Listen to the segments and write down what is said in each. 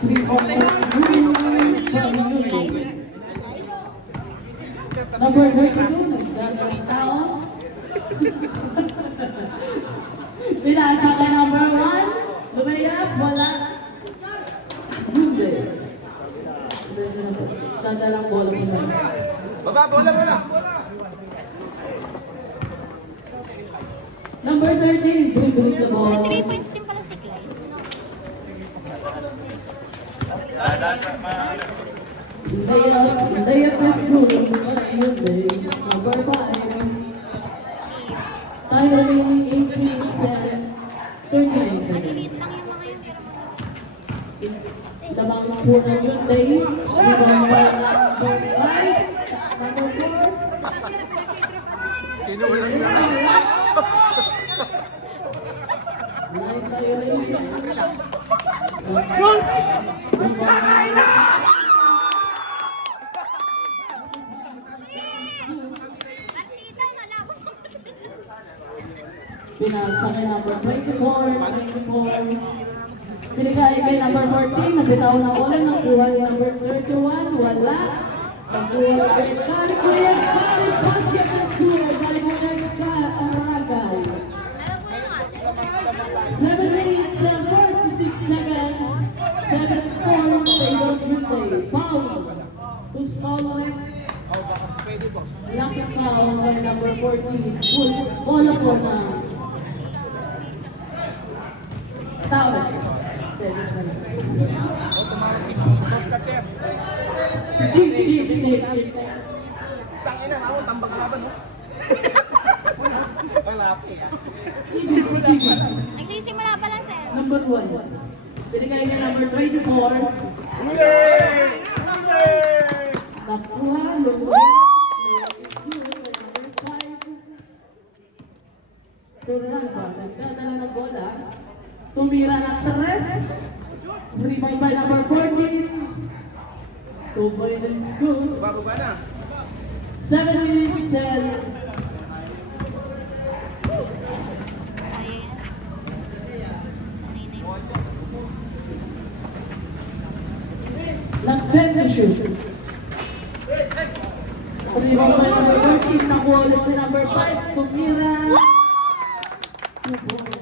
3 points. Number 32, nagdadaling tao. Pinasa ka number 1. Lumayap, wala. Hindi. Dadalang bola mo na. Baba, bola. Number 13, dribbles the ball. 3 points din pala si Clyde. Layup is good. Number 5. Time remaining 18 seconds. 39 seconds. Maliliit lang yung mga yun. Lamang po na yun, Dave. Number 5. Number 4. Kinulang niya. Partida, malako. Pinasa kay number 24. Tinigay kay number 14. Nabitaw na ulit. Nakuha ni number 31. Wala. Nakuha kay Kalikuya. Basket na school. Kalikuya ka ang Maragay. Alam mo na nga. 7 minutes and 46 seconds. 7-4 favor Hyundai. Foul. To small ulit. Lucky foul by number 14. Bola po na. Towers. Jeep. Tangina na ako, tambak laban mo. Palapi ah. Nagsisimula pa lang, sir. Number 1. Binigay niya number 24. Nakuha, lumulong. Turalba, nagdadala ng bola. Tumira ng 3. Rebound by number 14. 2 point is good. Baba na. 7 minutes and last 10 to shoot. Rebound by number 14. Nakuha ulit ni number 5. Tumira. 2 points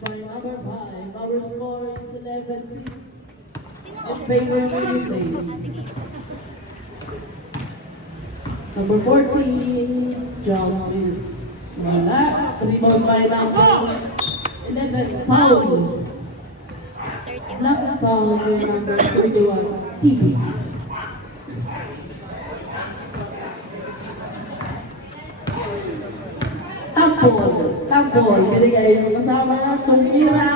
by number 5. Our score is 11-6. In favor of Hyundai. Number 14, jump is wala. Rebound by number 11, foul. 30. Black foul by number 31, Tibis. Tampol. Binigay yung kasama na tumira.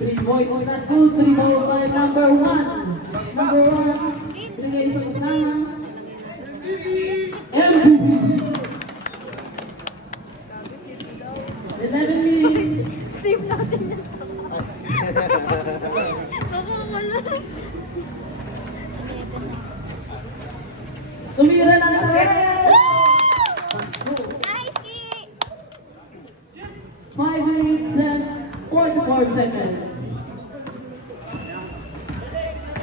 3 points na good. Rebound by number 1. Number 1, binigay sa kasama. MVP. 11 minutes. Save natin yan. Baka wala. Tumira ng 3. Nice, Ki! 5 minutes and 44 seconds.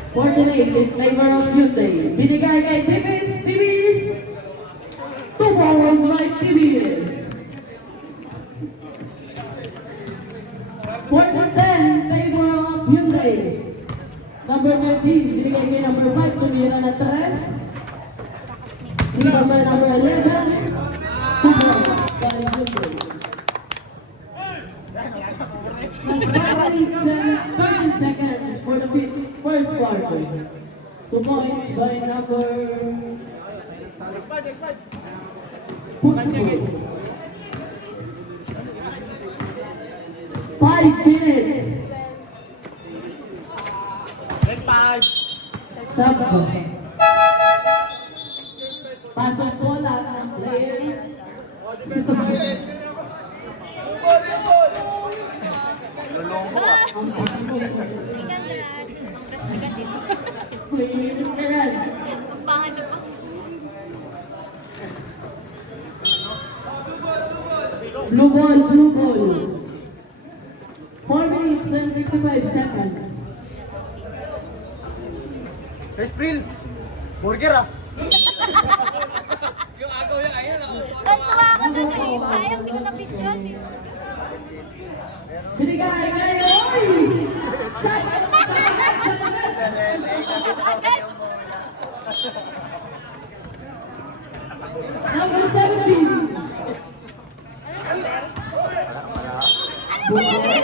48 in favor of Hyundai. Binigay kay Tibis. 2 points by Tibis. 4-10 favor of Hyundai. Number 13, binigay kay number 5. Tumira na 3. Rebound by number 11. 2 points by Hyundai. Last 5 minutes and 13 seconds for the first quarter. 2 points by number 5 minutes. Next 5. Sabto. Pasok bola ng player. Lolongko ah. Congrats, ka din. Player ka yan. Pahan na pa. Blue ball. 4 minutes and 55 seconds. Espril! Burger ah! Natuwa ako dun eh. Sayang, di ko na-beat yun eh. Binigay kayo! Oy! Number 17. Ano ba yan eh?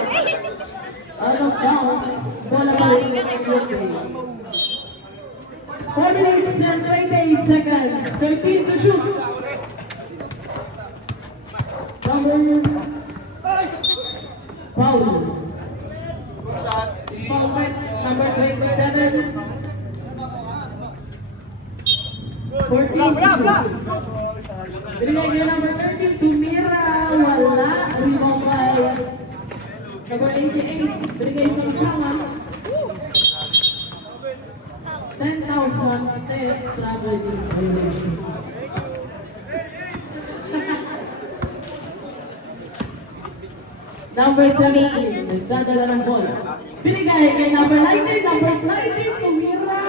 Out of bounds. Bola pa rin ng USA. 4 minutes and 28 seconds. 13 to shoot. Number... Foul. Foul press, number 27. 14 to shoot. Binigay niya number 30 to Mira. Wala. Rebound by number 88. Binigay sa Usama. 10,000 state travel violation. Number 17, nagdadala ng bola. Binigay kay number 19, number 19, tumira.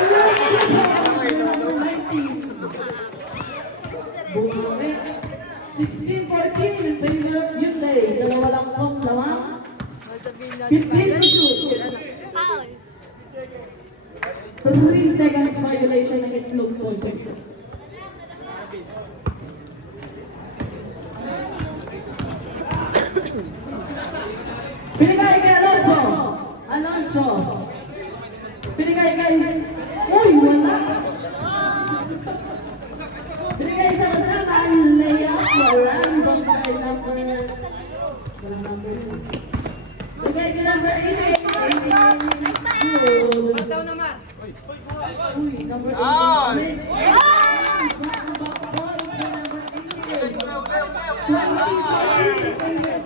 Number 19. Bumari. 16-14 in favor of Hyundai. Dalawa lang pong lamang. 15 to shoot. Foul. 3 seconds violation ng itlog possession. Pinigay kay Alonso. Alonso. Pinigay kay... Uy, wala. Pinigay sa kasama. Layup. Wala. Ibang kay number... Wala number. Pinigay kay number 88. Uy, number 88.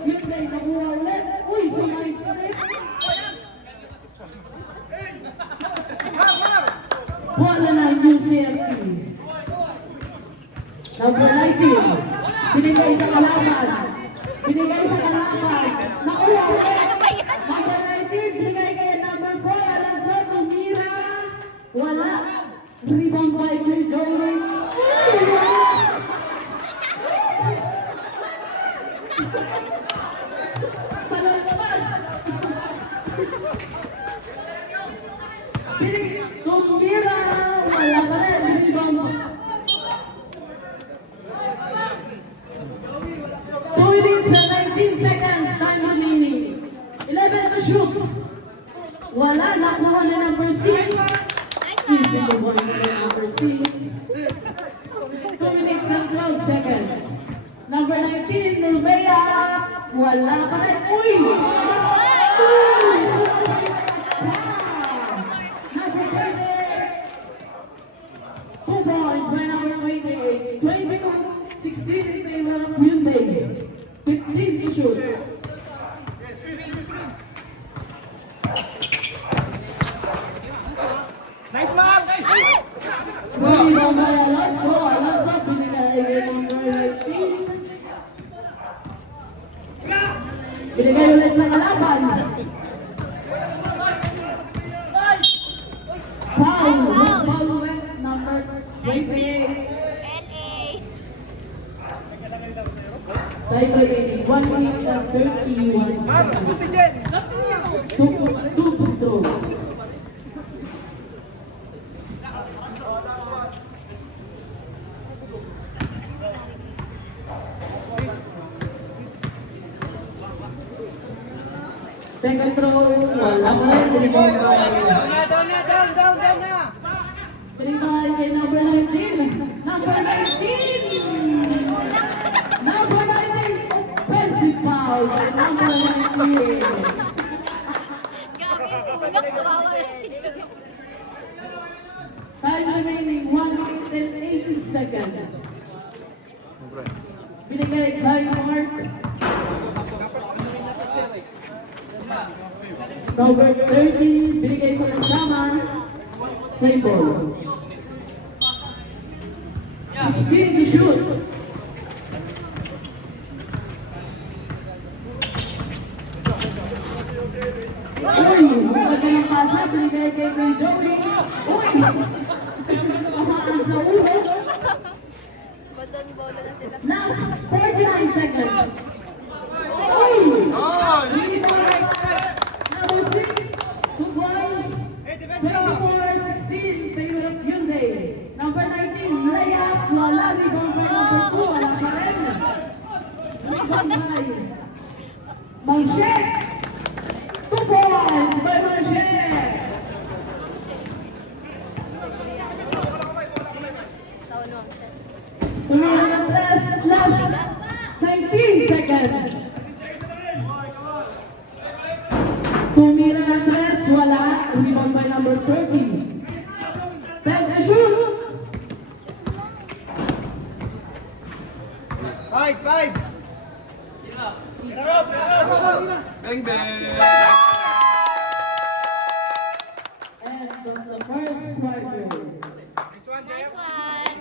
Hyundai nakuha ulit. Uy, sumahit slip. Wala na UCMT. Number 19. Binigay sa kalaban. Binigay sa kalaban. Nakuha ulit. Number 19. Binigay kay number 4. Alonso tumira. Wala. Rebound by kay Joey. Sa labas. Tumira. Wala pa rin. Rebound. 2 minutes and 19 seconds. Time remaining. 11 to shoot. Wala. Nakuha na number 6. Easy to one for number 6. 2 minutes and 12 seconds. Number 19, Nurbea. Wala pa rin. Uy! Number 20. 2 points by number 28. 22-16 in favor of Hyundai. 15 to shoot. Nice man! Rebound by Alonso. Alonso binigay kay number 19. Binigay ulit sa kalaban. Foul. Mas foul ulit. Number 28. LA. Time remaining. 1 minute and 31 seconds. 2 to throw. Second throw, wala pa rin. Binigay kay number 19. Number 19! Number 19! Offensive foul by number 19. Gabi yung tulak. Kawawa na si Joey. Time remaining 1 minute and 18 seconds. Binigay kay Mark. Number 30, binigay sa kasama. Same ball. 16 to shoot. Uy, maganda ng pasa. Binigay kay Joey. Uy, Marche. 2 points by Marche. Tumira ng last 19 seconds. Tumira ng 3, wala. Rebound by number 30. 10 and shoot. 5. Bang, bang. And the first quarter. Nice one.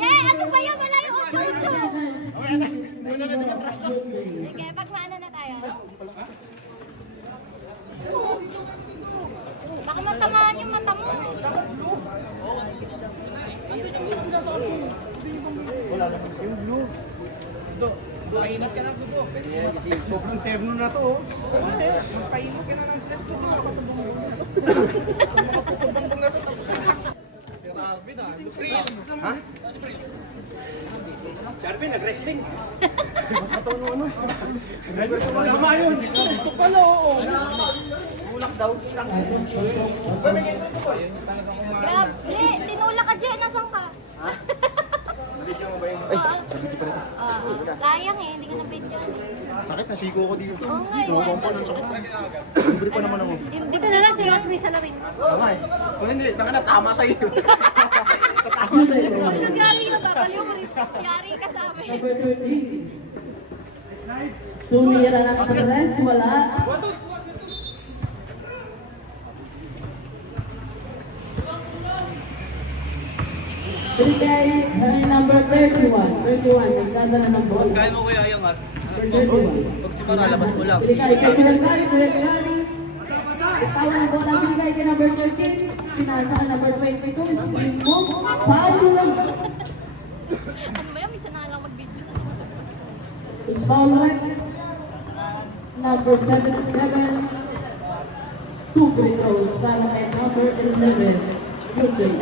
Yeah, ano ba yun? Wala yung ucho-ucho. Sige, pagmaano na tayo. Baka matamaan yung mata mo. Painat ka na dugo. Kasi sobrang terno na to. Painat ka na ng dress ko. Ha? Si Arvin, nag-resting. Ano? Tama yun. Ito pala, oo. Tulak daw. Grabe, tinulak ka dyan. Nasaan ka? Nabigyan mo ba yun? Ay, sayang eh, hindi ko na-video. Sakit na siko ko dito. Oo nga eh. Huwag ko ng sakit. Libre pa naman ako. Hindi ko na lang sa'yo, Chris, na rin. Tama eh. Kung hindi, taka na tama sa'yo. Nagyari ka ba? Kaliw ko rin. Yari ka sa amin. Number 13. Tumira ng 3, wala. Bigay ay number 31. 31, nagkanda na ng bola. Kaya mo kuya yung Number 31. Pag si Mara, labas mo lang. Bigay kay Pinagay, Pinagay. Tawa ng bola, bigay kay number 13. Pinasa ang number 22, screen mo. Foul. Ano ba yan? Minsan na lang mag-video na sumasagot kasi. Is foul right. Number 77. 2 free throws para kay number 11. Good day.